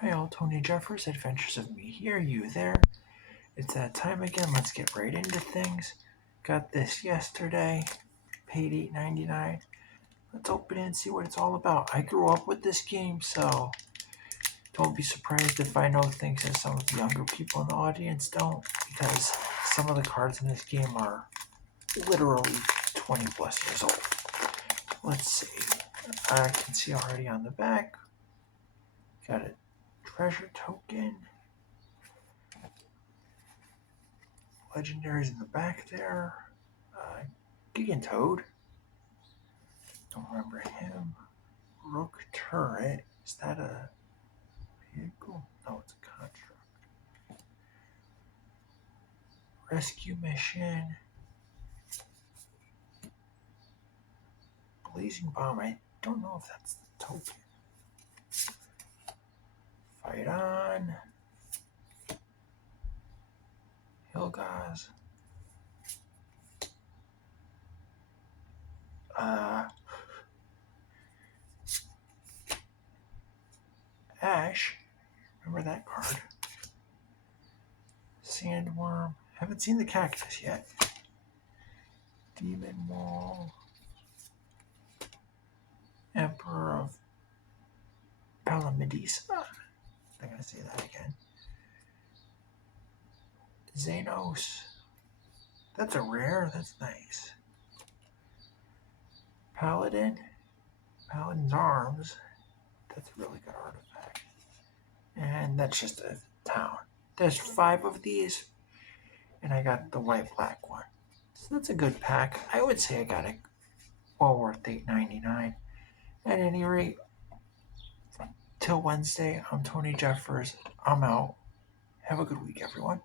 Hi all, Tony Jeffers, Adventures of Me here, you there. It's that time again, let's get right into things. Got this yesterday, paid $8.99. Let's open it and see what it's all about. I grew up with this game, so don't be surprised if I know things that some of the younger people in the audience don't, because some of the cards in this game are literally 20 plus years old. Let's see. I can see already on the back, got a treasure token. Legendaries in the back there. Gigantoad. Don't remember him. Rook Turret. Is that a vehicle? No, it's a construct. Rescue Mission. Blazing Bomb. I don't know if that's the token. Fight On. Hilgaz. Ash. Remember that card. Sandworm. Haven't seen the cactus yet. Demon Wall. Emperor of Palamidisa. I'm going to say that again. Xenos. That's a rare. That's nice. Paladin. Paladin's Arms. That's a really good artifact. And that's just a town. There's 5 of these. And I got the white-black one. So that's a good pack. I would say I got it well worth $8.99. At any rate, till Wednesday, I'm Tony Jeffers. I'm out. Have a good week, everyone.